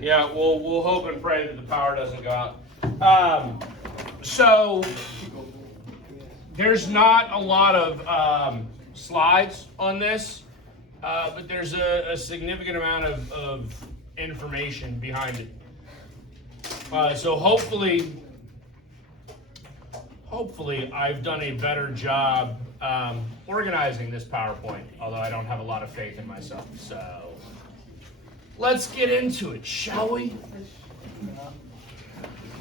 Yeah, we'll hope and pray that the power doesn't go out. So there's not a lot of slides on this, but there's a significant amount of information behind it. So hopefully I've done a better job organizing this PowerPoint, although I don't have a lot of faith in myself. So let's get into it, shall we?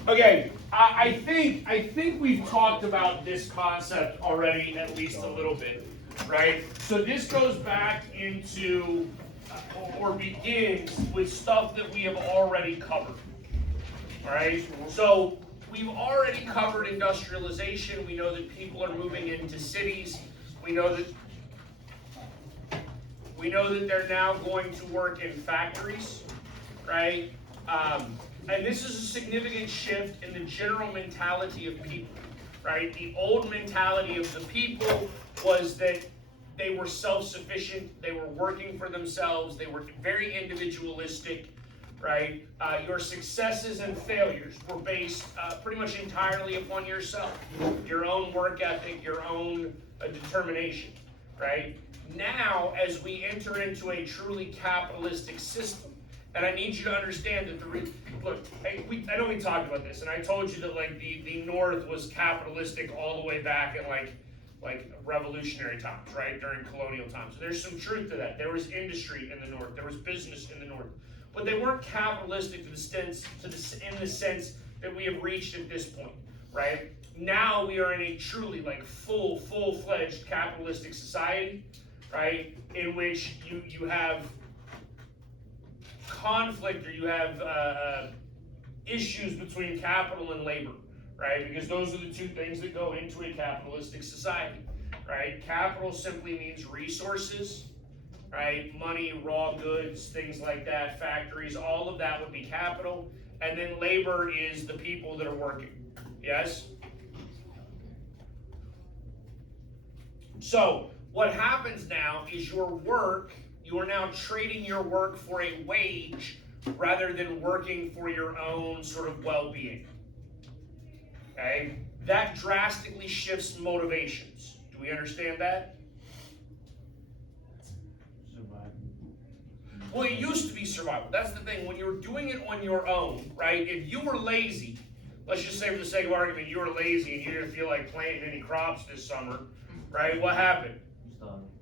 Okay, I think we've talked about this concept already at least a little bit, right? So this goes back into or begins with stuff that we have already covered. All right, so we've already covered industrialization. We know that people are moving into cities. We know that they're now going to work in factories, right? And this is a significant shift in the general mentality of people, right? The old mentality of the people was that they were self-sufficient, they were working for themselves, they were very individualistic, right? Your successes and failures were based pretty much entirely upon yourself, your own work ethic, your own determination, right? Now, as we enter into a truly capitalistic system, and I need you to understand that look, I know we talked about this, and I told you that like the North was capitalistic all the way back in like revolutionary times, right? During colonial times. So there's some truth to that. There was industry in the North, there was business in the North. But they weren't capitalistic in the sense that we have reached at this point, right? Now we are in a truly like full-fledged capitalistic society, right? In which you have conflict, or you have issues between capital and labor, right? Because those are the two things that go into a capitalistic society, right? Capital simply means resources, right? Money, raw goods, things like that, factories, all of that would be capital. And then labor is the people that are working, yes? So what happens now is your work, you are now trading your work for a wage rather than working for your own sort of well-being. Okay? That drastically shifts motivations. Do we understand that? Well, it used to be survival. That's the thing. When you were doing it on your own, right? If you were lazy, let's just say for the sake of argument, you were lazy and you didn't feel like planting any crops this summer, right? What happened?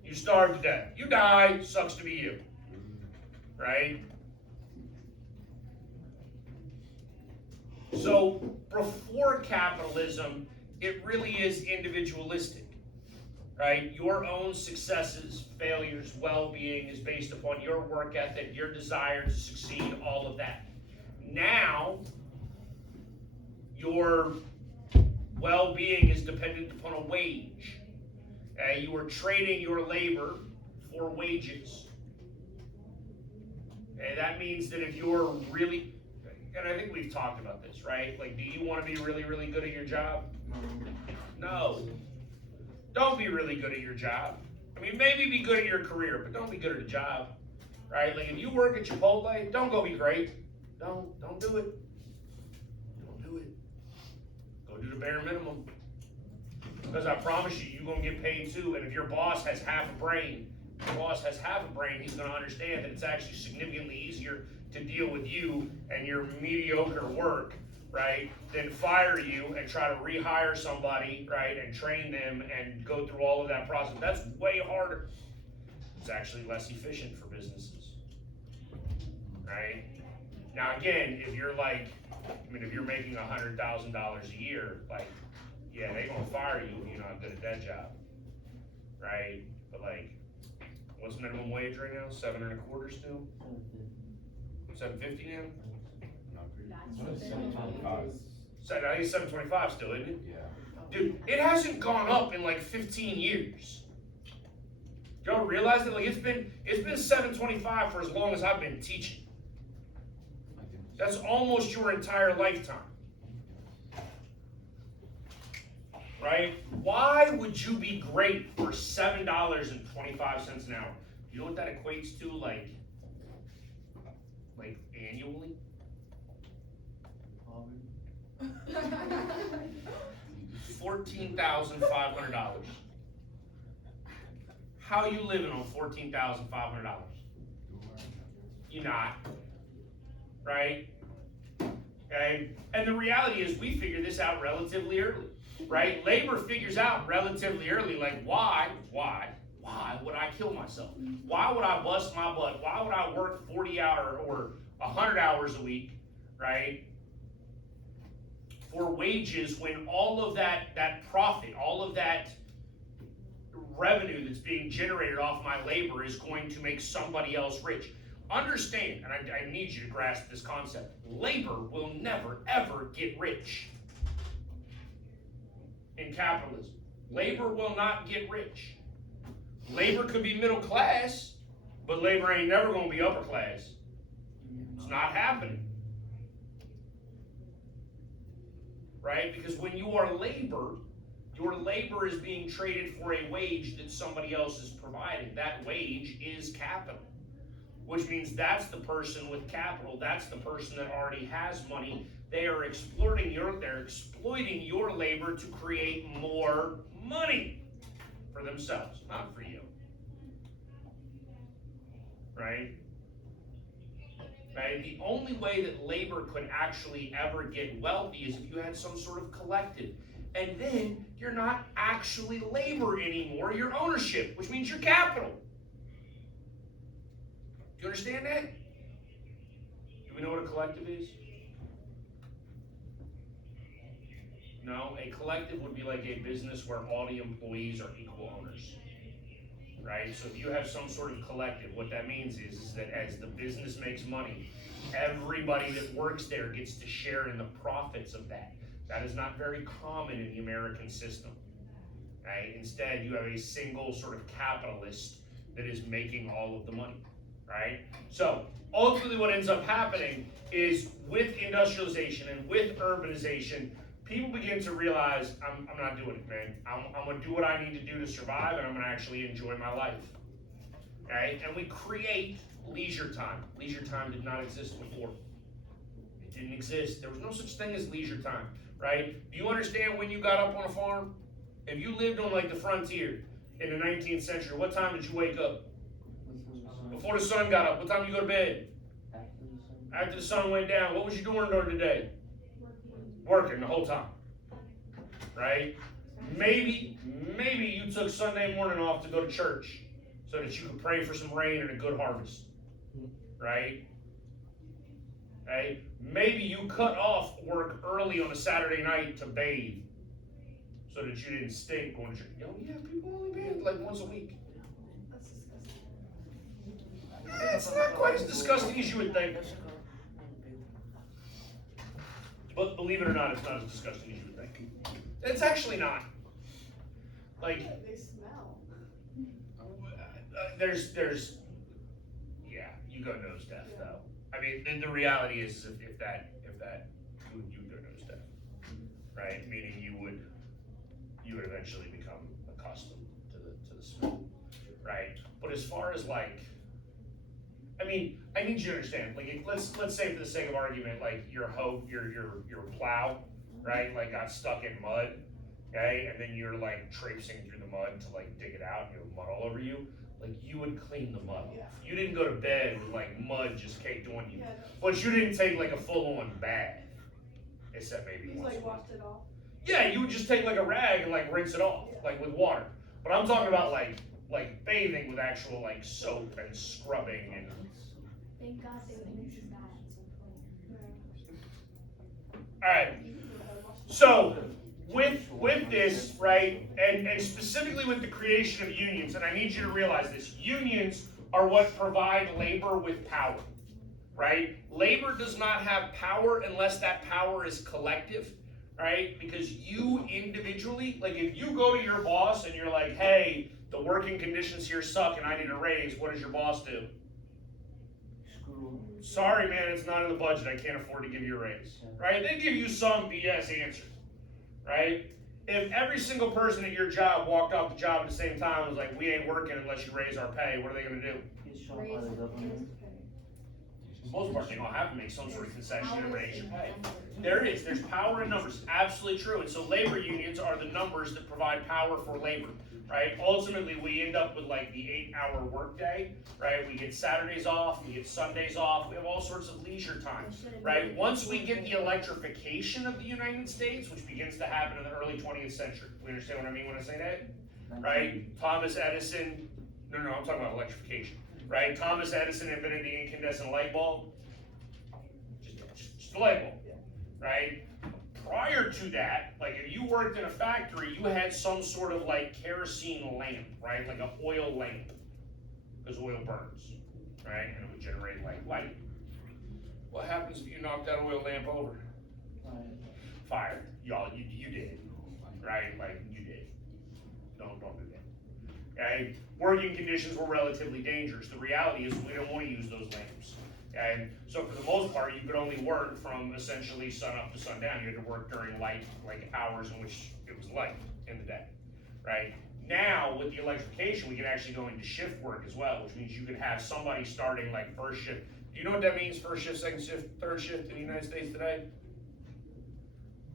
You starved to death. You die, sucks to be you, right? So before capitalism, it really is individualistic, right? Your own successes, failures, well-being is based upon your work ethic, your desire to succeed, all of that. Now, your well-being is dependent upon a wage. You are trading your labor for wages. Okay, that means that if you're really, and I think we've talked about this, right? Like, do you want to be really, really good at your job? No. Don't be really good at your job. I mean, maybe be good at your career, but don't be good at a job, right? Like, if you work at Chipotle, don't go be great. Don't do it. Don't do it. Go do the bare minimum. Because I promise you, you're going to get paid too. And if your boss has half a brain, he's going to understand that it's actually significantly easier to deal with you and your mediocre work, right, than fire you and try to rehire somebody, right, and train them and go through all of that process. That's way harder. It's actually less efficient for businesses, right? Now, again, if you're like, if you're making $100,000 a year, like, yeah, they're going to fire you if you're not good at that job, right? But like, what's minimum wage right now? $7.25 still? $7.50 now? $7.25. So I think it's $7.25 still, isn't it? Yeah. Dude, it hasn't gone up in like 15 years. Y'all realize that? Like it's been $7.25 for as long as I've been teaching. That's almost your entire lifetime. Right? Why would you be great for $7.25 an hour? You know what that equates to, like annually? $14,500. How you living on $14,500? You're not, right? Okay, and the reality is we figure this out relatively early, right? Labor figures out relatively early, like why would I kill myself? Why would I bust my butt? Why would I work 40 hours or 100 hours a week, right? For wages when all of that profit, all of that revenue that's being generated off my labor is going to make somebody else rich. Understand, and I need you to grasp this concept, labor will never ever get rich in capitalism. Labor will not get rich. Labor could be middle class, but labor ain't never going to be upper class. It's not happening. Right? Because when you are labor, your labor is being traded for a wage that somebody else is providing. That wage is capital, which means that's the person with capital. That's the person that already has money. They are exploiting your labor to create more money for themselves, not for you. Right? Right? The only way that labor could actually ever get wealthy is if you had some sort of collective. And then you're not actually labor anymore, you're ownership, which means you're capital. Do you understand that? Do we know what a collective is? No, a collective would be like a business where all the employees are equal owners. Right? So if you have some sort of collective, what that means is that as the business makes money, everybody that works there gets to share in the profits of that. That is not very common in the American system. Right? Instead, you have a single sort of capitalist that is making all of the money. Right? So ultimately what ends up happening is with industrialization and with urbanization, people begin to realize, I'm not doing it, man. I'm going to do what I need to do to survive, and I'm going to actually enjoy my life. Okay? And we create leisure time. Leisure time did not exist before. It didn't exist. There was no such thing as leisure time, right? Do you understand when you got up on a farm? If you lived on like the frontier in the 19th century, what time did you wake up? Before the sun got up. What time did you go to bed? After the sun went down. What was you doing during the day? Working the whole time, right? Maybe you took Sunday morning off to go to church so that you could pray for some rain and a good harvest, right? Right? Maybe you cut off work early on a Saturday night to bathe so that you didn't stink going to church. Yo, yeah, people only bathe like once a week. It's not quite as disgusting as you would think. But believe it or not, it's not as disgusting as you would think. It's actually not. Like, they smell. There's, yeah, you go nose deaf though. I mean, the reality is, if that, you would go nose deaf, right? Meaning you would eventually become accustomed to the smell, right? But as far as like, I mean, I need you to understand. Like, let's say for the sake of argument, like your plow, right? Like got stuck in mud, okay, and then you're like traipsing through the mud to like dig it out, and you have mud all over you. Like you would clean the mud off. You didn't go to bed with like mud just caked on you, but you didn't take like a full-on bath, except maybe once. Like washed it off. Yeah, you would just take like a rag and like rinse it off, like with water. But I'm talking about like bathing with actual like soap and scrubbing and. Thank God they would use that. All right. So with this, right, and specifically with the creation of unions, and I need you to realize this, unions are what provide labor with power, right? Labor does not have power unless that power is collective, right? Because you individually, like if you go to your boss and you're like, hey, the working conditions here suck and I need a raise, what does your boss do? Sorry, man, it's not in the budget. I can't afford to give you a raise, right? They give you some BS answer, right? If every single person at your job walked off the job at the same time and was like, we ain't working unless you raise our pay, what are they going to do? For the most part, they're gonna have to make some sort of concession and raise your pay. There's power in numbers, absolutely true, and so labor unions are the numbers that provide power for labor, right? Ultimately, we end up with like the 8-hour workday, right? We get Saturdays off, we get Sundays off, we have all sorts of leisure time, right? Once we get the electrification of the United States, which begins to happen in the early 20th century, we understand what I mean when I say that? Right? Thomas Edison, no, I'm talking about electrification, right? Thomas Edison invented the incandescent light bulb, just a light bulb, right? Prior to that, like if you worked in a factory, you had some sort of like kerosene lamp, right? Like an oil lamp, because oil burns, right? And it would generate like light. What happens if you knock that oil lamp over? Fire. Y'all, you did, right? Like you did. Don't do that. Okay? Working conditions were relatively dangerous. The reality is we don't want to use those lamps. Okay? So for the most part, you could only work from essentially sun up to sundown. You had to work during light, like hours in which it was light in the day, right? Now with the electrification, we can actually go into shift work as well, which means you can have somebody starting like first shift. Do you know what that means? First shift, second shift, third shift in the United States today?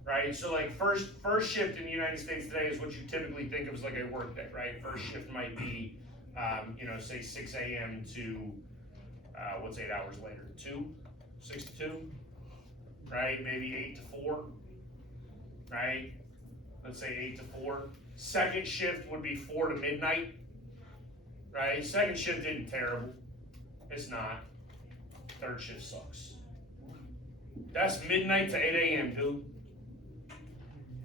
Right, so like first shift in the United States today is what you typically think of as like a work day, right? First shift might be, say 6 a.m. to, what's 8 hours later? 6 to 2, right? Maybe 8 to 4, right? Let's say 8 to 4. Second shift would be 4 to midnight, right? Second shift isn't terrible. It's not. Third shift sucks. That's midnight to 8 a.m., dude.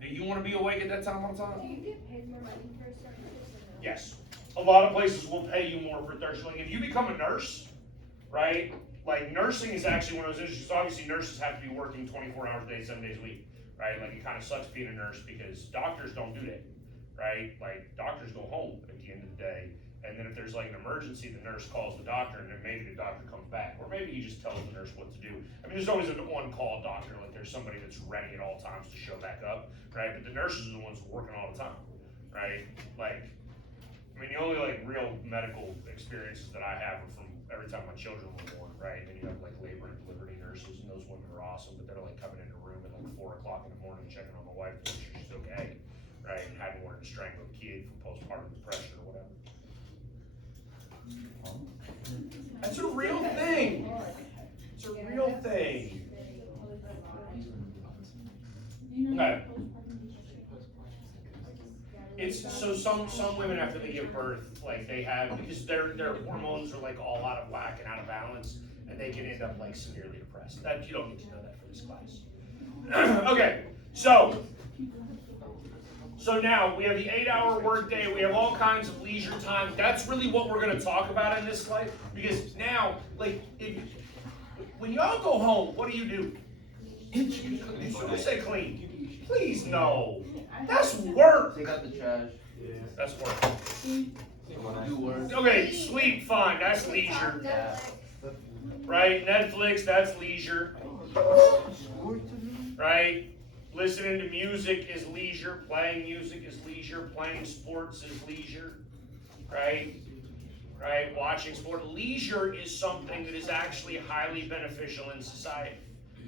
Do you want to be awake at that time all the time? Do you get paid more money for a certain shift? Yes. A lot of places will pay you more for third shift. Like if you become a nurse, right? Like nursing is actually one of those industries. Obviously, nurses have to be working 24 hours a day, 7 days a week, right? Like it kind of sucks being a nurse because doctors don't do that, right? Like doctors go home at the end of the day, and then if there's like an emergency, the nurse calls the doctor, and then maybe the doctor comes back, or maybe he just tells the nurse what to do. I mean, there's always an on-call doctor, like there's somebody that's ready at all times to show back up, right? But the nurses are the ones working all the time, right? Like, I mean, the only like real medical experiences that I have are from every time my children were born, right? And you have like labor and delivery nurses, and those women are awesome, but they're like coming in a room at like 4 o'clock in the morning, checking on my wife to make sure she's okay, right? And having wanted to strangle a kid from postpartum depression or whatever. That's a real thing. It's a real thing. Okay. It's so some women after they give birth, like they have, because their hormones are like all out of whack and out of balance, and they can end up like severely depressed. That you don't need to know that for this class. Okay, so now we have the 8-hour workday. We have all kinds of leisure time. That's really what we're going to talk about in this slide, because now, like, when y'all go home, what do? You say clean. Please no. That's work. Take out the trash. That's work. Do work. Okay, sleep, fine. That's leisure. Yeah. Right? Netflix, that's leisure. Right? Listening to music is leisure. Playing music is leisure. Playing sports is leisure. Right? Right? Watching sport. Leisure is something that is actually highly beneficial in society.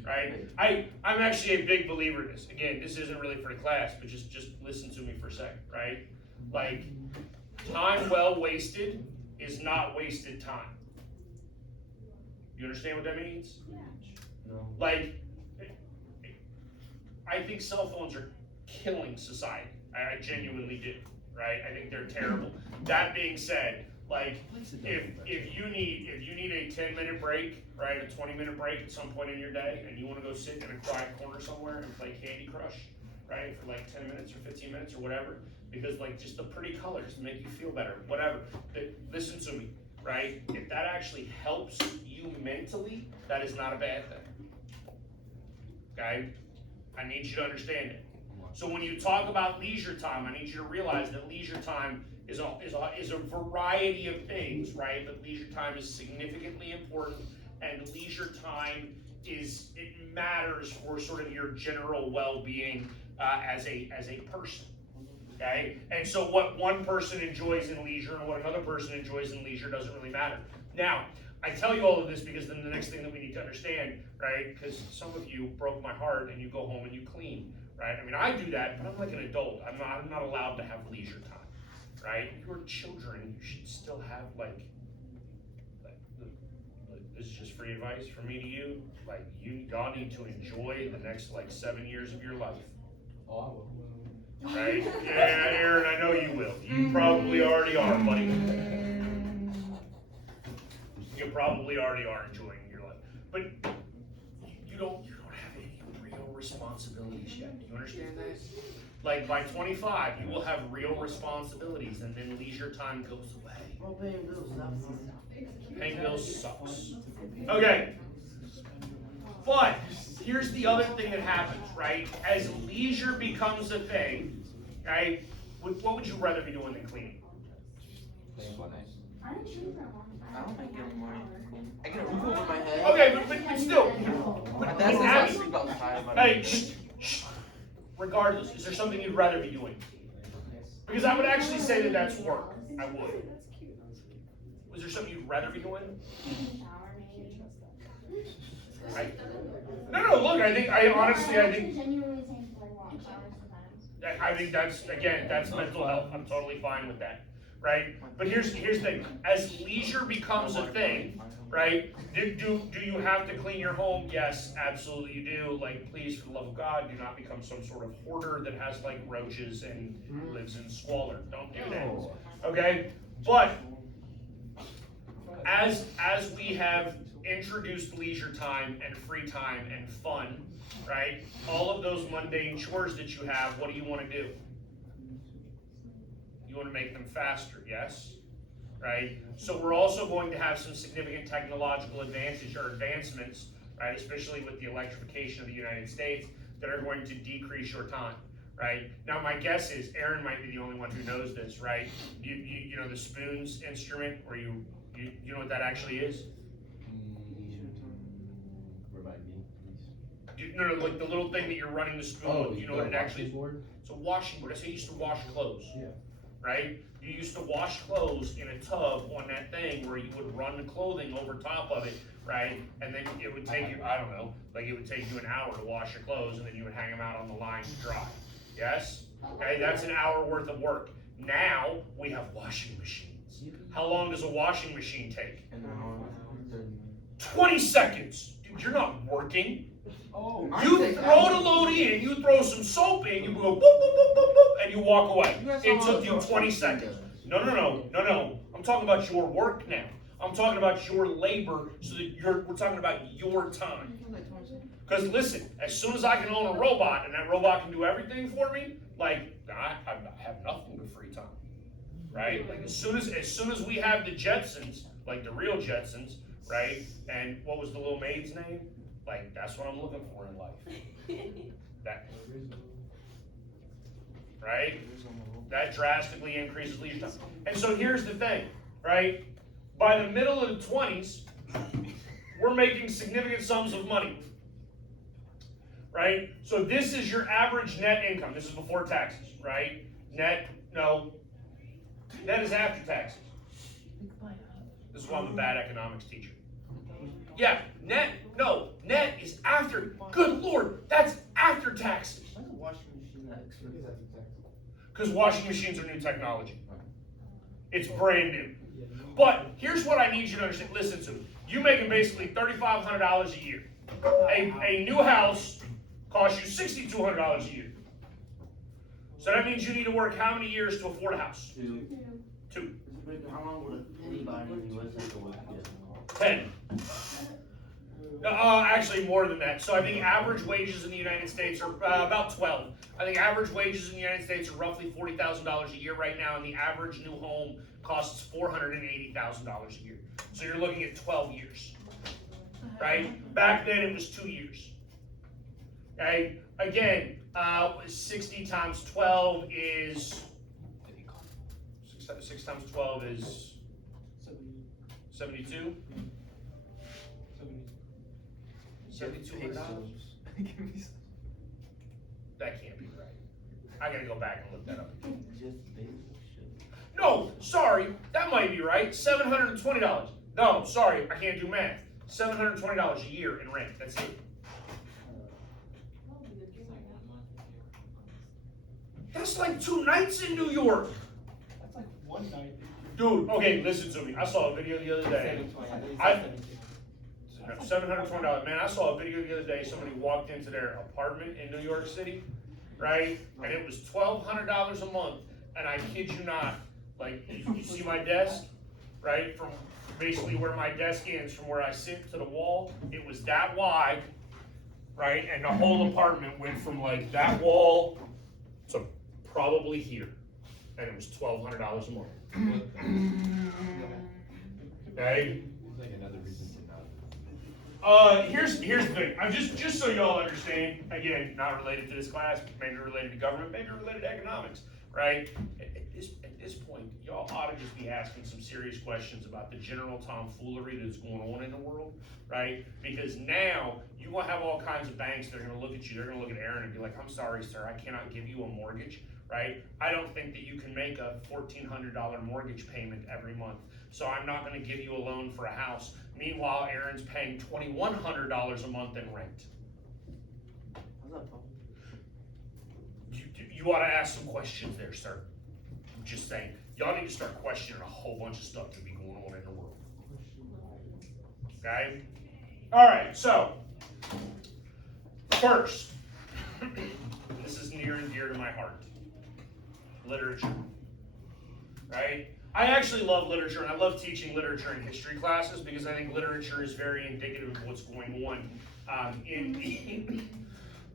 Right? I'm actually a big believer in this. Again, this isn't really for the class, but just listen to me for a second, right? Like, time well wasted is not wasted time. You understand what that means? Yeah. No. Like, I think cell phones are killing society. I genuinely do, right? I think they're terrible. That being said, like, if you need a 10-minute break, right, a 20-minute break at some point in your day, and you want to go sit in a quiet corner somewhere and play Candy Crush, right, for like 10 minutes or 15 minutes or whatever, because like just the pretty colors make you feel better, whatever. Listen to me, right? If that actually helps you mentally, that is not a bad thing. Okay? I need you to understand it. So when you talk about leisure time, I need you to realize that leisure time is a variety of things, right? But leisure time is significantly important, and leisure time it matters for sort of your general well-being as a person. Okay? And so what one person enjoys in leisure and what another person enjoys in leisure doesn't really matter. Now, I tell you all of this because then the next thing that we need to understand, right? Because some of you broke my heart and you go home and you clean, right? I mean, I do that, but I'm like an adult. I'm not allowed to have leisure time, right? You're children. You should still have this is just free advice from me to you. Like y'all need to enjoy the next 7 years of your life. Oh, I will. Right? Yeah, Aaron, I know you will. You probably already are, buddy. You probably already are enjoying your life. But you don't have any real responsibilities yet. Do you understand that? Like by 25, you will have real responsibilities and then leisure time goes away. Well, paying bills sucks. Paying bills sucks. Okay. But here's the other thing that happens, right? As leisure becomes a thing, right? What would you rather be doing than cleaning? Paying my nice. I didn't shoot that one. I don't like getting money. I get a roof over my head. Okay, but still. My But dad says I Abby, sleep outside. hey, shh. Regardless, is there something you'd rather be doing? Because I would actually say that that's work. I would. Was there something you'd rather be doing? No, look, I think that's mental health. I'm totally fine with that, right? But here's the thing. As leisure becomes a thing, right? Do you have to clean your home? Yes, absolutely you do. Like, please, for the love of God, do not become some sort of hoarder that has roaches and lives in squalor. Don't do that. Okay? But as we have introduced leisure time and free time and fun, right? All of those mundane chores that you have, what do you want to do? You want to make them faster, yes? Right? So we're also going to have some significant technological advancements, right? Especially with the electrification of the United States, that are going to decrease your time, right? Now my guess is Aaron might be the only one who knows this, right? You know the spoons instrument, where you know what that actually is? Remind me, please. No, like the little thing that you're running the spoon with. You know what it actually is? It's a washing board. That's how you used to wash clothes. Yeah. Right? You used to wash clothes in a tub on that thing where you would run the clothing over top of it, right? And then it would take you, I don't know, it would take you an hour to wash your clothes, and then you would hang them out on the line to dry. Yes? Okay, that's an hour worth of work. Now we have washing machines. How long does a washing machine take? An hour. 20 seconds. Dude, you're not working. Oh, You throw the load in, you throw some soap in, you go boop, boop, boop, boop, boop, and you walk away. It took you 20 seconds. No. I'm talking about your work now. I'm talking about your labor, so that we're talking about your time. Because listen, as soon as I can own a robot and that robot can do everything for me, I have nothing but free time. Right? As soon as we have the Jetsons, the real Jetsons, right? And what was the little maid's name? That's what I'm looking for in life. That, right? That drastically increases leisure time. And so here's the thing, right? By the middle of the 20s, we're making significant sums of money, right? So this is your average net income. This is before taxes, right? Net is after taxes. This is why I'm a bad economics teacher. Yeah, net is after. Good Lord, that's after taxes. Because washing machines are new technology. It's brand new. But here's what I need you to understand. Listen to me. You making basically $3,500 a year. A new house costs you $6,200 a year. So that means you need to work how many years to afford a house? 2. 2. How long would anybody in the USA go with? 10. Actually more than that. So I think average wages in the United States are about 12. I think average wages in the United States are roughly $40,000 a year right now, and the average new home costs $480,000 a year. So you're looking at 12 years, right? Back then it was 2 years. Okay, again, 60 times 12 is 6 times 12 is 72. $7,200? That can't be right. I gotta go back and look that up. No, sorry, that might be right. $720. No, sorry, I can't do math. $720 a year in rent, that's it. That's like 2 nights in New York. That's like one night. Dude, okay, listen to me. I saw a video the other day. $720. Man, I saw a video the other day. Somebody walked into their apartment in New York City, right? And it was $1,200 a month. And I kid you not, like, you see my desk, right? From basically where my desk ends, from where I sit to the wall, it was that wide, right? And the whole apartment went from like that wall to probably here. And it was $1,200 a month. Okay? Like another reason to not. Here's the thing. I'm just so y'all understand. Again, not related to this class, maybe related to government, maybe related to economics, right? At this point, y'all ought to just be asking some serious questions about the general tomfoolery that's going on in the world, right? Because now you will have all kinds of banks that are going to look at you. They're going to look at Aaron and be like, "I'm sorry, sir, I cannot give you a mortgage." Right? I don't think that you can make a $1,400 mortgage payment every month, so I'm not going to give you a loan for a house. Meanwhile, Aaron's paying $2,100 a month in rent. How's that possible? You ought to ask some questions there, sir. I'm just saying. Y'all need to start questioning a whole bunch of stuff that be going on in the world. Okay? All right, so first, this is near and dear to my heart. Literature, right? I actually love literature, and I love teaching literature in history classes because I think literature is very indicative of what's going on in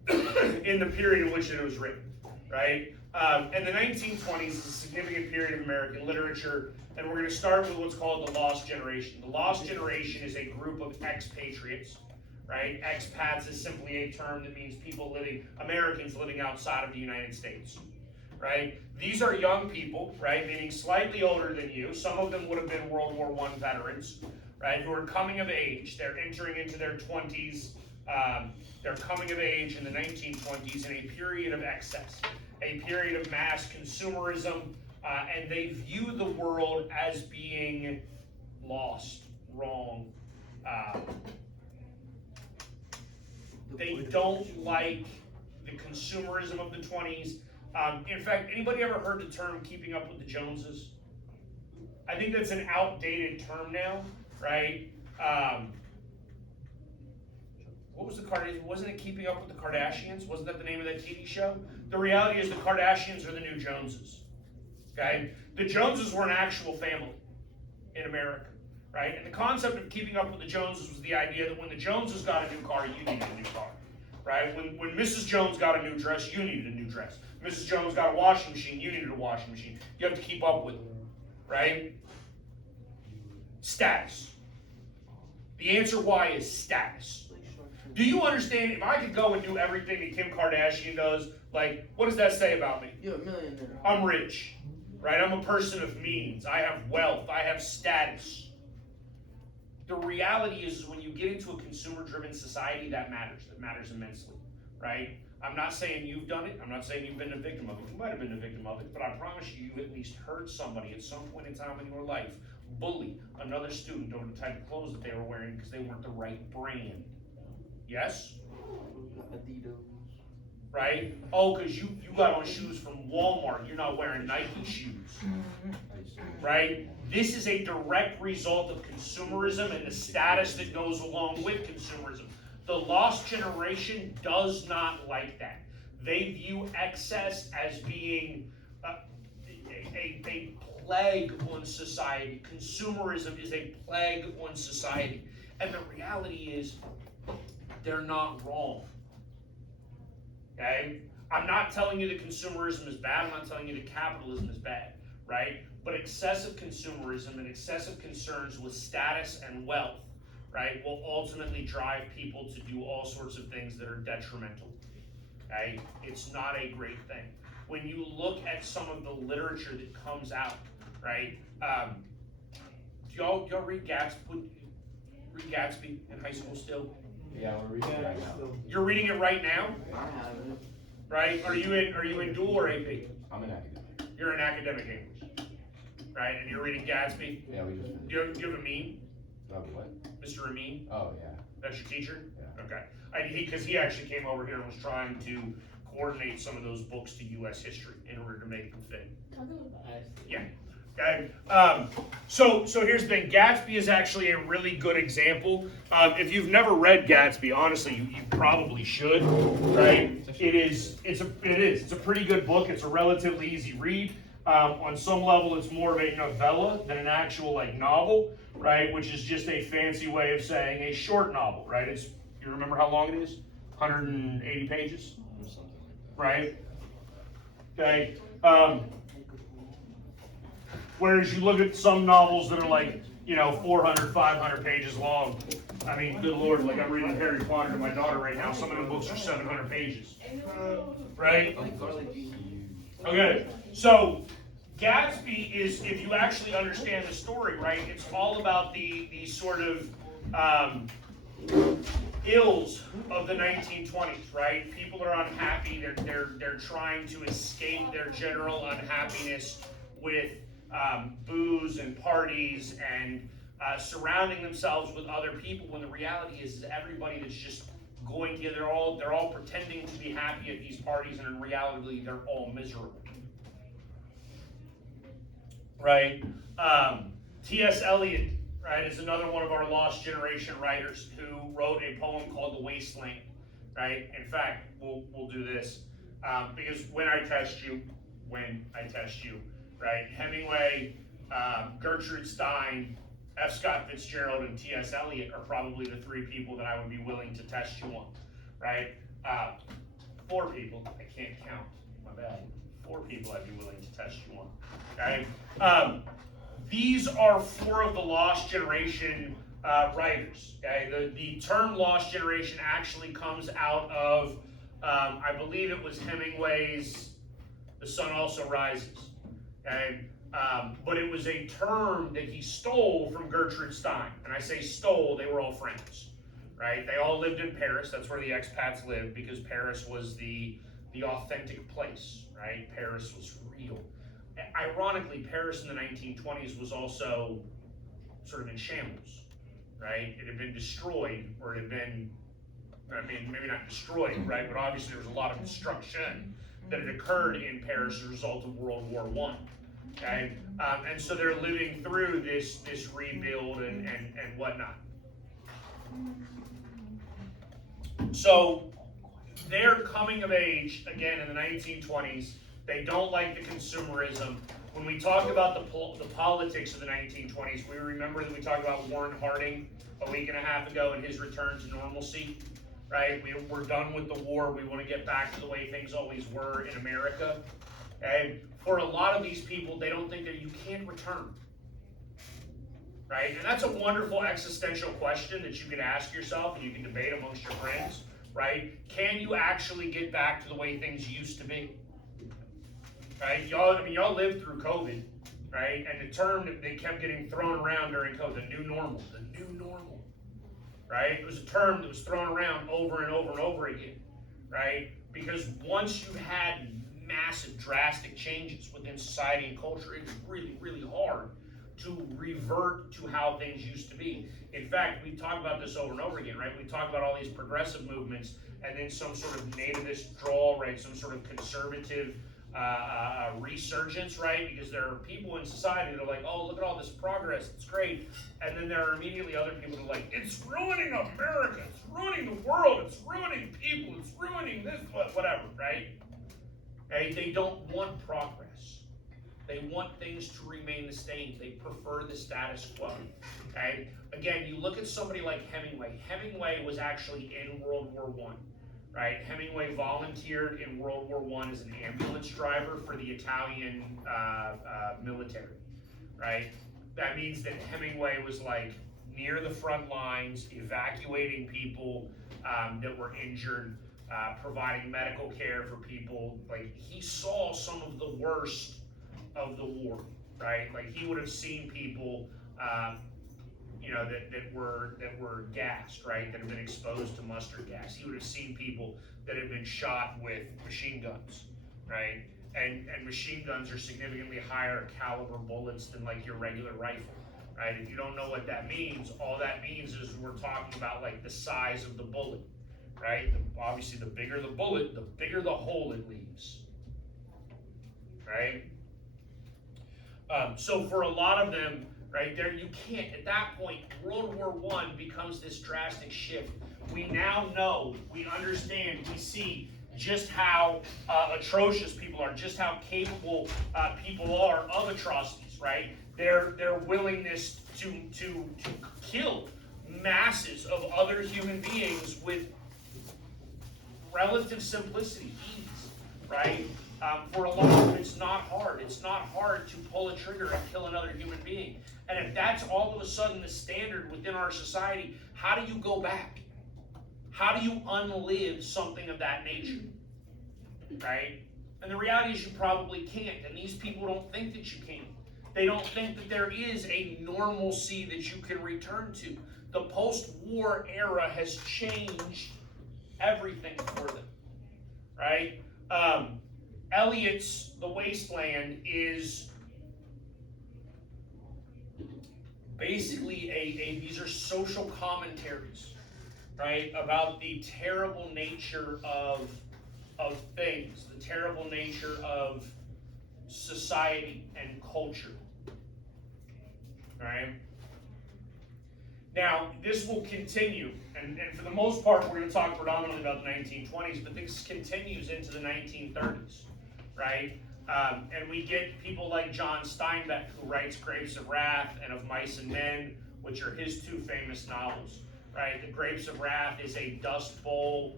the period in which it was written, right? And the 1920s is a significant period of American literature, and we're going to start with what's called the Lost Generation. The Lost Generation is a group of expatriates, right? Expats is simply a term that means Americans living outside of the United States. Right? These are young people, right, meaning slightly older than you. Some of them would have been World War I veterans, right, who are coming of age. They're entering into their 20s. They're coming of age in the 1920s in a period of excess, a period of mass consumerism, and they view the world as being lost, wrong. They don't like the consumerism of the 20s. In fact, anybody ever heard the term keeping up with the Joneses? I think that's an outdated term now, right? What was the Kardashians? Wasn't it Keeping Up with the Kardashians? Wasn't that the name of that TV show? The reality is the Kardashians are the new Joneses, okay? The Joneses were an actual family in America, right? And the concept of keeping up with the Joneses was the idea that when the Joneses got a new car, you needed a new car, right? When Mrs. Jones got a new dress, you needed a new dress. Mrs. Jones got a washing machine, you needed a washing machine. You have to keep up with it, right? Status. The answer why is status. Do you understand, if I could go and do everything that Kim Kardashian does, like, what does that say about me? You're a millionaire. I'm rich, right? I'm a person of means. I have wealth. I have status. The reality is when you get into a consumer-driven society, that matters immensely, right? I'm not saying you've done it. I'm not saying you've been a victim of it. You might have been a victim of it, but I promise you, you at least heard somebody at some point in time in your life bully another student over the type of clothes that they were wearing because they weren't the right brand. Yes? Adidas. Right? Oh, because you got on shoes from Walmart. You're not wearing Nike shoes. Right? This is a direct result of consumerism and the status that goes along with consumerism. The lost generation does not like that. They view excess as being a plague on society. Consumerism is a plague on society. And the reality is, they're not wrong. Okay? I'm not telling you that consumerism is bad. I'm not telling you that capitalism is bad, right? But excessive consumerism and excessive concerns with status and wealth, right, will ultimately drive people to do all sorts of things that are detrimental. Okay? It's not a great thing. When you look at some of the literature that comes out, right? Do y'all read Gatsby in high school still? Yeah, we're reading it right now. You're reading it right now, I have it. right? Are you in dual or AP? I'm an academic. You're in academic English, right? And you're reading Gatsby. Yeah, we just finished. Do you have a meme? What? Mr. Amin? Oh, yeah. That's your teacher? Yeah. Okay. Because he actually came over here and was trying to coordinate some of those books to U.S. history in order to make them fit. Yeah. Okay. So here's the thing. Gatsby is actually a really good example. If you've never read Gatsby, honestly, you probably should. Right? It's a pretty good book. It's a relatively easy read. On some level, it's more of a novella than an actual novel, right? Which is just a fancy way of saying a short novel, right? You remember how long it is? 180 pages, right? Okay. Whereas you look at some novels that are 400, 500 pages long. I mean, good Lord, I'm reading Harry Potter to my daughter right now. Some of the books are 700 pages, right? Okay, so Gatsby is, if you actually understand the story, right, it's all about the sort of ills of the 1920s, right? People are unhappy. They're trying to escape their general unhappiness with booze and parties and surrounding themselves with other people. When the reality is everybody that's just going together, they're all pretending to be happy at these parties, and in reality, they're all miserable. Right? T.S. Eliot, right, is another one of our lost generation writers who wrote a poem called The Wasteland. Right? In fact, we'll do this because when I test you, right? Hemingway, Gertrude Stein, F. Scott Fitzgerald, and T.S. Eliot are probably the three people that I would be willing to test you on, right? 4 people, I can't count, my bad. 4 people I'd be willing to test you on, okay? These are 4 of the lost generation writers, okay? The term lost generation actually comes out of, I believe it was Hemingway's The Sun Also Rises, okay? But it was a term that he stole from Gertrude Stein. And I say stole, they were all friends, right? They all lived in Paris. That's where the expats lived, because Paris was the authentic place, right? Paris was real. Ironically, Paris in the 1920s was also sort of in shambles, right? It had been destroyed, or it had been, maybe not destroyed, right? But obviously there was a lot of destruction that had occurred in Paris as a result of World War I. Okay, and so they're living through this rebuild and whatnot. So they're coming of age again in the 1920s. They don't like the consumerism. When we talk about the politics of the 1920s, we remember that we talked about Warren Harding a week and a half ago and his return to normalcy. Right? We're done with the war. We want to get back to the way things always were in America. Okay? For a lot of these people, they don't think that you can't return. Right? And that's a wonderful existential question that you can ask yourself and you can debate amongst your friends. Right? Can you actually get back to the way things used to be? Right? Y'all lived through COVID, right? And the term that they kept getting thrown around during COVID, the new normal, right? It was a term that was thrown around over and over and over again, right? Because once you had massive, drastic changes within society and culture, it's really, really hard to revert to how things used to be. In fact, we talk about this over and over again, right? We talk about all these progressive movements and then some sort of nativist drawl, right? Some sort of conservative resurgence, right? Because there are people in society that are like, oh, look at all this progress, it's great. And then there are immediately other people that are like, it's ruining America, it's ruining the world, it's ruining people, it's ruining this, whatever, right? Okay? They don't want progress. They want things to remain the same. They prefer the status quo. Okay? Again, you look at somebody like Hemingway. Hemingway was actually in World War I. Right? Hemingway volunteered in World War I as an ambulance driver for the Italian military. Right? That means that Hemingway was like near the front lines, evacuating people that were injured, providing medical care for people. Like, he saw some of the worst of the war. Right? Like, he would have seen people that were gassed, right? That have been exposed to mustard gas. He would have seen people that have been shot with machine guns, right? And machine guns are significantly higher caliber bullets than like your regular rifle, right? If you don't know what that means, all that means is we're talking about like the size of the bullet, right? Obviously, the bigger the bullet, the bigger the hole it leaves, right? So for a lot of them, right there, you can't, at that point, World War I becomes this drastic shift. We now know, we understand, we see just how atrocious people are, just how capable people are of atrocities, right? Their willingness to kill masses of other human beings with relative simplicity, ease, right? For a lot of them, it's not hard. It's not hard to pull a trigger and kill another human being. And if that's all of a sudden the standard within our society, how do you go back? How do you unlive something of that nature, right? And the reality is you probably can't, and these people don't think that you can. They don't think that there is a normalcy that you can return to. The post-war era has changed everything for them, right? Eliot's The Wasteland is basically these are social commentaries, right, about the terrible nature of things, the terrible nature of society and culture, right? Now, this will continue, and for the most part, we're going to talk predominantly about the 1920s, but this continues into the 1930s, right? And we get people like John Steinbeck, who writes Grapes of Wrath and Of Mice and Men, which are his two famous novels, right? The Grapes of Wrath is a Dust Bowl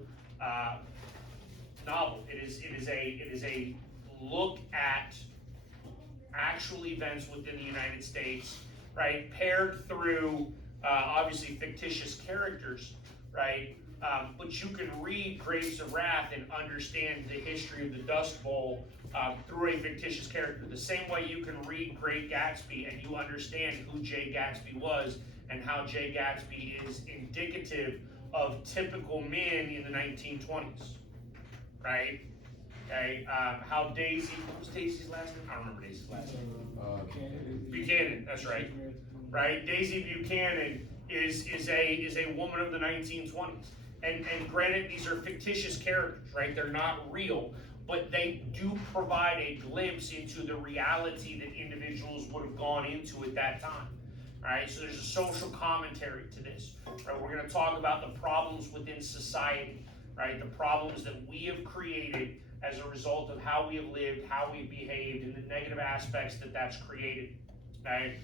novel. It is a look at actual events within the United States, right? Paired through obviously fictitious characters, right? But you can read Grapes of Wrath and understand the history of the Dust Bowl through a fictitious character. The same way you can read Great Gatsby and you understand who Jay Gatsby was and how Jay Gatsby is indicative of typical men in the 1920s, right? Okay, how Daisy, what was Daisy's last name? I don't remember Daisy's last name. Buchanan, that's right. Right? Daisy Buchanan is a woman of the 1920s. And granted, these are fictitious characters, right? They're not real, but they do provide a glimpse into the reality that individuals would have gone into at that time. Right? So there's a social commentary to this. Right? We're going to talk about the problems within society, right? The problems that we have created as a result of how we have lived, how we've behaved, and the negative aspects that that's created. Right?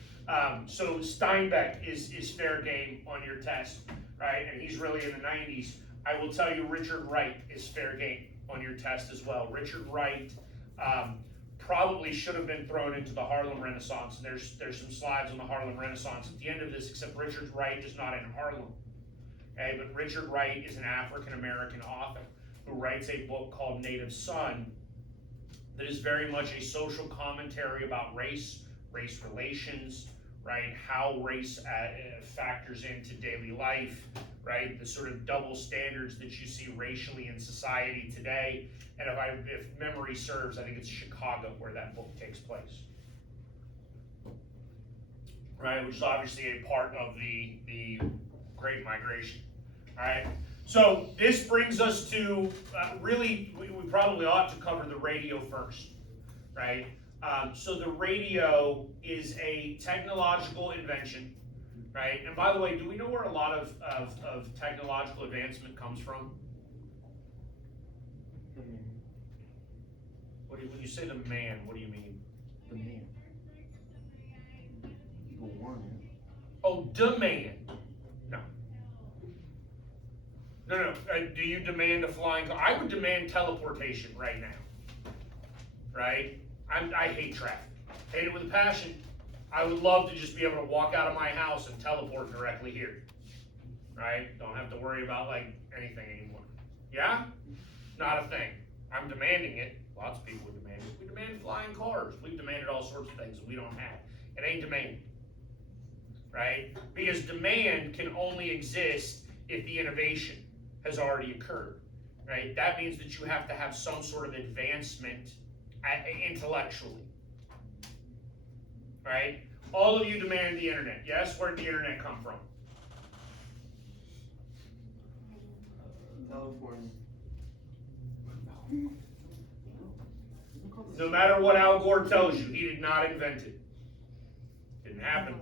So Steinbeck is fair game on your test, right? And he's really in the 90s. I will tell you Richard Wright is fair game on your test as well. Richard Wright probably should have been thrown into the Harlem Renaissance. And there's some slides on the Harlem Renaissance at the end of this, except Richard Wright is not in Harlem. Okay, but Richard Wright is an African-American author who writes a book called Native Son that is very much a social commentary about race relations, right? How race factors into daily life, right? The sort of double standards that you see racially in society today. And if memory serves, I think it's Chicago where that book takes place, right? Which is obviously a part of the Great Migration, all right? So this brings us to really, we probably ought to cover the radio first, right? So the radio is a technological invention, right? And by the way, do we know where a lot of technological advancement comes from? When you say the man, what do you mean? The man. People want it. Oh, demand. No. Do you demand a flying car? I would demand teleportation right now, right? I hate traffic. Hate it with a passion. I would love to just be able to walk out of my house and teleport directly here, right? Don't have to worry about like anything anymore. Yeah? Not a thing. I'm demanding it. Lots of people would demand it. We demand flying cars. We've demanded all sorts of things that we don't have. It ain't demand, right? Because demand can only exist if the innovation has already occurred, right? That means that you have to have some sort of advancement intellectually, right? All of you demand the internet. Yes? Where did the internet come from? California. No matter what Al Gore tells you, he did not invent it. Didn't happen.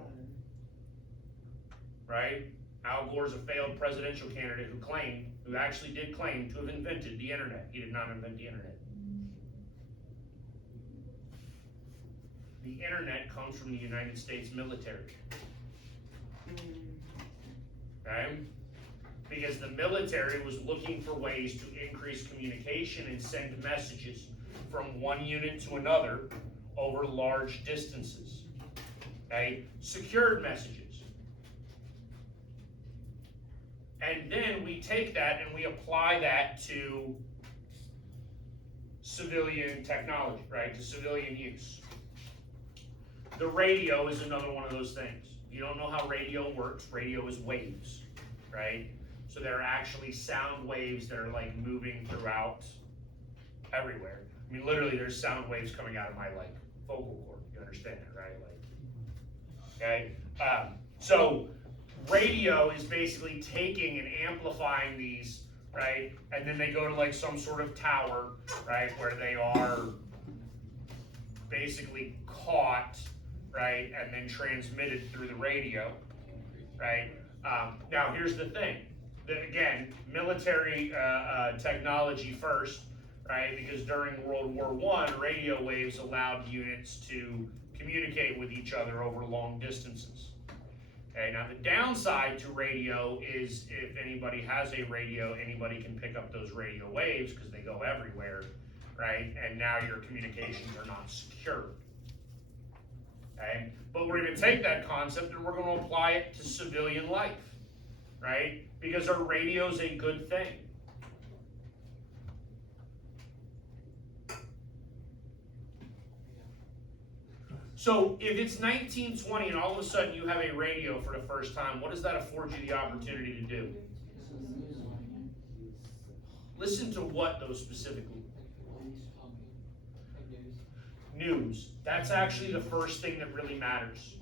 Right? Al Gore's a failed presidential candidate who actually did claim to have invented the internet. He did not invent the internet. The internet comes from the United States military. Okay? Because the military was looking for ways to increase communication and send messages from one unit to another over large distances. Okay? Secured messages. And then we take that and we apply that to civilian technology, right? To civilian use. The radio is another one of those things. You don't know how radio works. Radio is waves, right? So there are actually sound waves that are like moving throughout everywhere. I mean, literally, there's sound waves coming out of my like vocal cord. You understand that, right? Like, okay. So radio is basically taking and amplifying these, right? And then they go to like some sort of tower, right, where they are basically caught, right, and then transmitted through the radio, right? Now, here's the thing. Again, military technology first, right? Because during World War I, radio waves allowed units to communicate with each other over long distances. Okay, now the downside to radio is if anybody has a radio, anybody can pick up those radio waves because they go everywhere, right? And now your communications are not secure. Okay, but we're going to take that concept and we're going to apply it to civilian life, right? Because our radio is a good thing. So if it's 1920 and all of a sudden you have a radio for the first time, what does that afford you the opportunity to do? Listen to what, though, specifically? News. That's actually the first thing that really matters,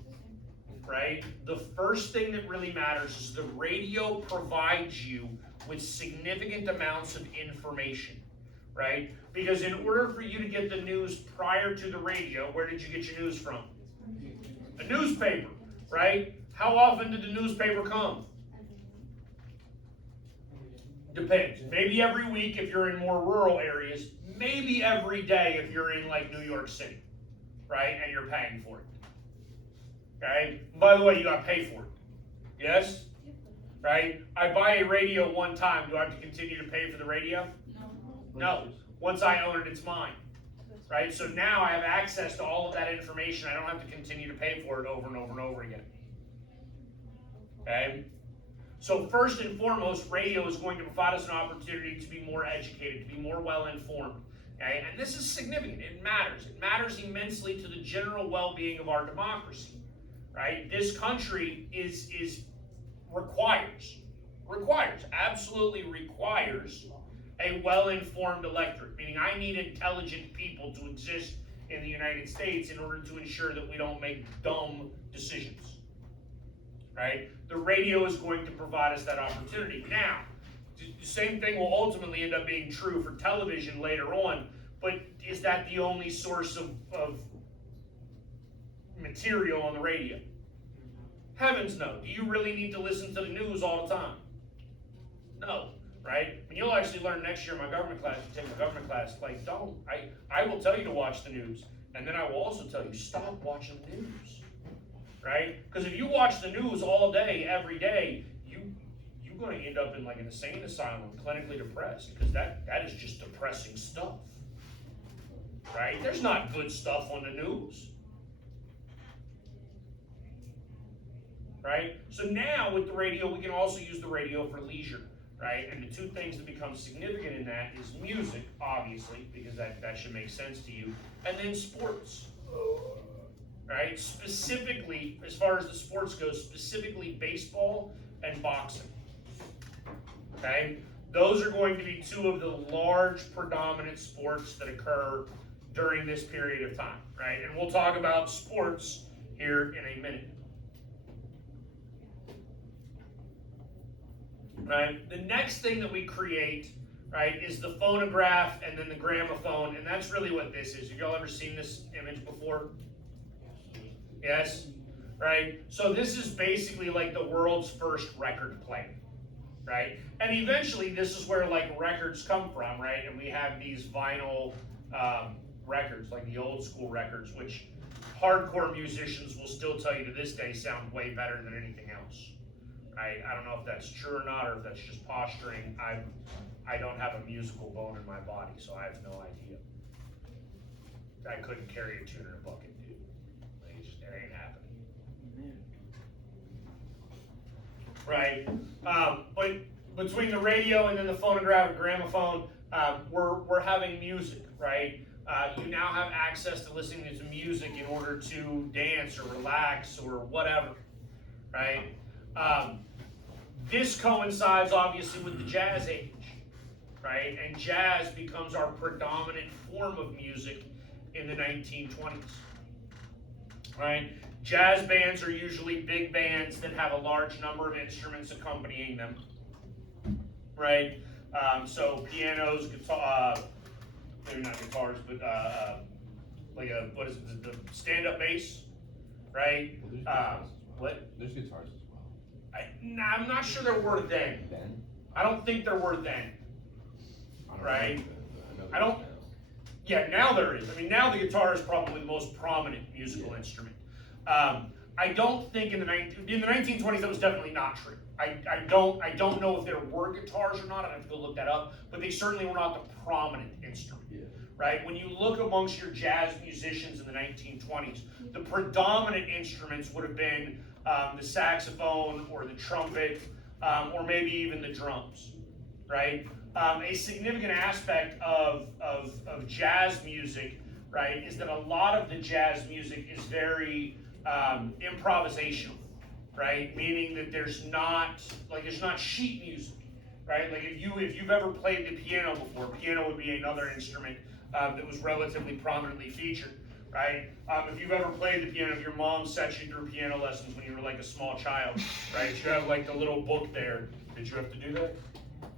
right? The first thing that really matters is the radio provides you with significant amounts of information, right? Because in order for you to get the news prior to the radio, where did you get your news from? A newspaper, right? How often did the newspaper come? Depends. Maybe every week if you're in more rural areas, maybe every day if you're in like New York City, right? And you're paying for it. Okay? By the way, you got to pay for it. Yes? Right? I buy a radio one time. Do I have to continue to pay for the radio? No. Once I own it, it's mine. Right? So now I have access to all of that information. I don't have to continue to pay for it over and over and over again. Okay? So first and foremost, radio is going to provide us an opportunity to be more educated, to be more well-informed. Okay? And this is significant. It matters. It matters immensely to the general well-being of our democracy. Right? This country absolutely requires a well-informed electorate, meaning I need intelligent people to exist in the United States in order to ensure that we don't make dumb decisions, right? The radio is going to provide us that opportunity. Now, the same thing will ultimately end up being true for television later on, but is that the only source of material on the radio? Heavens no. Do you really need to listen to the news all the time? No. Right? And you'll actually learn next year in my government class, you take my government class, like, don't. I will tell you to watch the news. And then I will also tell you, stop watching the news. Right? Because if you watch the news all day, every day, you're going to end up in like an insane asylum, clinically depressed. Because that is just depressing stuff. Right? There's not good stuff on the news. Right? So now with the radio, we can also use the radio for leisure. Right? And the two things that become significant in that is music, obviously, because that should make sense to you, and then sports. Right? Specifically, as far as the sports goes, specifically baseball and boxing. Okay? Those are going to be two of the large predominant sports that occur during this period of time. Right? And we'll talk about sports here in a minute. Right? The next thing that we create, right, is the phonograph and then the gramophone, and that's really what this is. Have y'all ever seen this image before? Yes? Right? So this is basically like the world's first record player, right? And eventually this is where like records come from, right? And we have these vinyl records, like the old school records, which hardcore musicians will still tell you to this day sound way better than anything else. Right? I don't know if that's true or not, or if that's just posturing. I don't have a musical bone in my body, so I have no idea. I couldn't carry a tune in a bucket, dude. Like, it ain't happening. Right? But between the radio and then the phonograph and gramophone, we're having music, right? You now have access to listening to music in order to dance or relax or whatever, right? This coincides obviously with the jazz age, right? And jazz becomes our predominant form of music in the 1920s, right? Jazz bands are usually big bands that have a large number of instruments accompanying them, right? So pianos, guitar, maybe not guitars, but like a, what is it, the stand-up bass, right? What? There's guitars as well. I'm not sure there were then. Then? I don't think there were then. Right? I I don't- Yeah, now there is. I mean, now the guitar is probably the most prominent musical instrument. I don't think in the 1920s that was definitely not true. I don't know if there were guitars or not. I'd have to go look that up. But they certainly were not the prominent instrument. Yeah. Right? When you look amongst your jazz musicians in the 1920s, the predominant instruments would have been the saxophone or the trumpet, or maybe even the drums, right? A significant aspect of jazz music, right, is that a lot of the jazz music is very improvisational, right? Meaning that there's not sheet music, right? Like if you've ever played the piano before, piano would be another instrument that was relatively prominently featured. Right? If you've ever played the piano, if your mom set you through piano lessons when you were like a small child, right? You have like the little book there. Did you have to do that?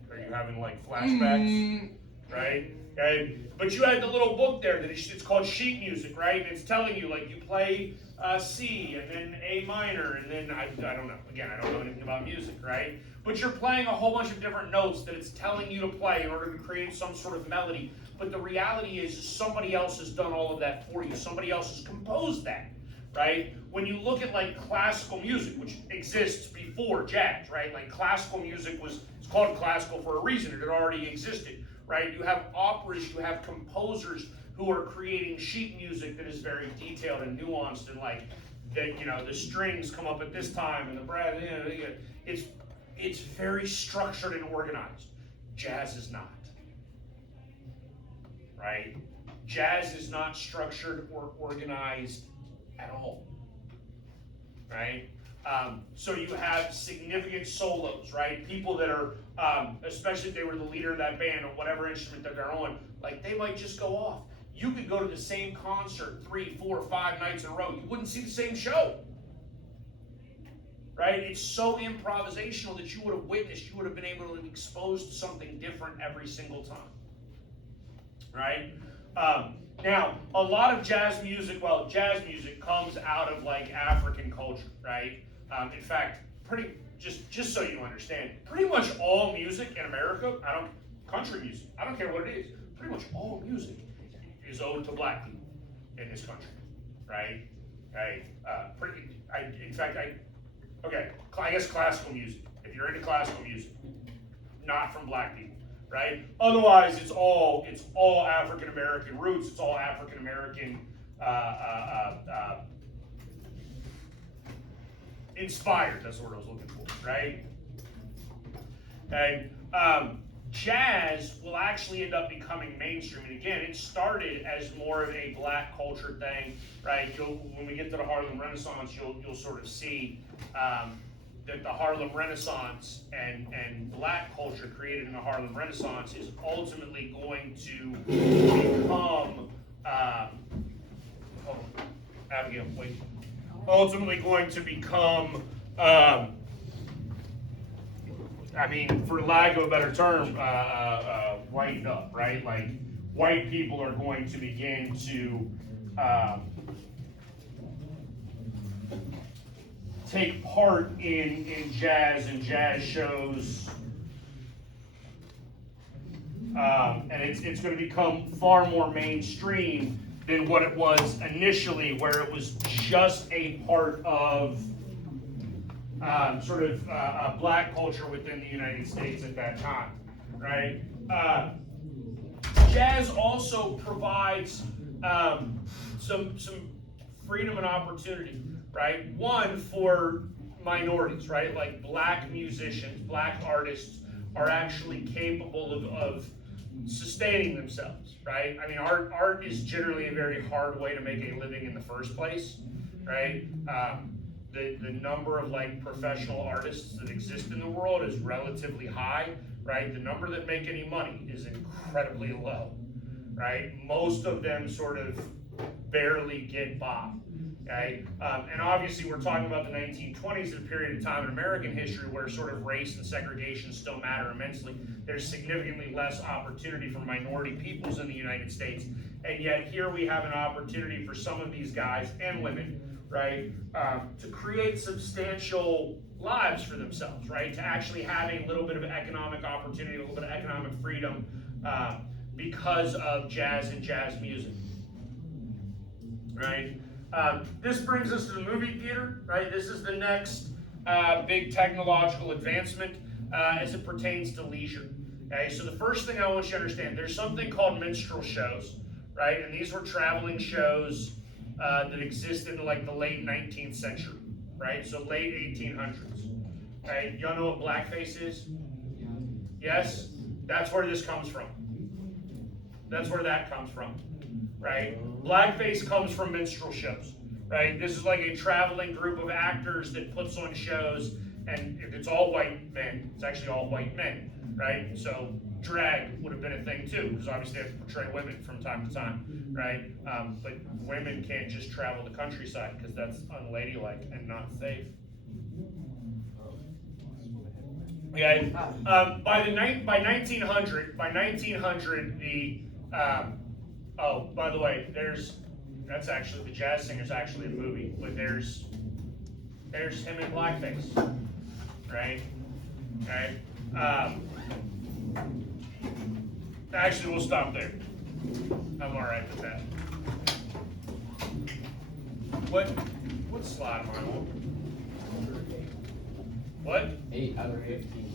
Are you having like flashbacks? Right? Okay. But you had the little book there that it's called sheet music, right? And it's telling you like you play C and then A minor and then I don't know. Again, I don't know anything about music, right? But you're playing a whole bunch of different notes that it's telling you to play in order to create some sort of melody. But the reality is somebody else has done all of that for you. Somebody else has composed that, right? When you look at like classical music, which exists before jazz, right? Like classical music it's called classical for a reason. It had already existed, right? You have operas, you have composers who are creating sheet music that is very detailed and nuanced and like that, the strings come up at this time and the brass, it's very structured and organized. Jazz is not. Right? Jazz is not structured or organized at all. Right? So you have significant solos, right? People that are, especially if they were the leader of that band or whatever instrument that they're on, like they might just go off. You could go to the same concert 3, 4, 5 nights in a row. You wouldn't see the same show. Right? It's so improvisational that you would have been able to be exposed to something different every single time. Right? Now, a lot of jazz music comes out of like African culture, right? In fact, just so you understand, pretty much all music in America, country music, I don't care what it is, pretty much all music is owed to black people in this country, right? I guess classical music, if you're into classical music, not from black people. Right? Otherwise, it's all African American roots. It's all African American inspired. That's the word I was looking for. Right? And jazz will actually end up becoming mainstream. And again, it started as more of a black culture thing. Right? When we get to the Harlem Renaissance, you'll sort of see. That the Harlem Renaissance and black culture created in the Harlem Renaissance is ultimately going to become. Abigail, wait. ultimately going to become, I mean, for lack of a better term, whitened up, right? Like, white people are going to begin to take part in jazz and jazz shows. And it's going to become far more mainstream than what it was initially, where it was just a part of black culture within the United States at that time, right? Jazz also provides some freedom and opportunity, right? One, for minorities, right? Like black musicians, black artists are actually capable of sustaining themselves, right? I mean, art is generally a very hard way to make a living in the first place, right? The number of like professional artists that exist in the world is relatively high, right? The number that make any money is incredibly low, right? Most of them sort of barely get by. Okay? And obviously we're talking about the 1920s, a period of time in American history where sort of race and segregation still matter immensely. There's significantly less opportunity for minority peoples in the United States. And yet here we have an opportunity for some of these guys and women, right, to create substantial lives for themselves, right? To actually have a little bit of economic opportunity, a little bit of economic freedom because of jazz and jazz music, right? This brings us to the movie theater, right? This is the next big technological advancement as it pertains to leisure. Okay, so the first thing I want you to understand, there's something called minstrel shows, right? And these were traveling shows that existed in like the late 19th century, right? So late 1800s. Okay, y'all know what blackface is? Yes? That's where this comes from. That's where that comes from, right? Blackface comes from minstrel shows, right? This is like a traveling group of actors that puts on shows, and it's all white men. It's actually all white men, right? So drag would have been a thing too, because obviously they have to portray women from time to time, right? But women can't just travel the countryside because that's unladylike and not safe. Okay. By 1900, the oh, by the way, that's actually the Jazz Singer's actually a movie, but there's him in blackface, right? Okay. Actually, we'll stop there. I'm all right with that. What slide am I on? What? 8 out of 15.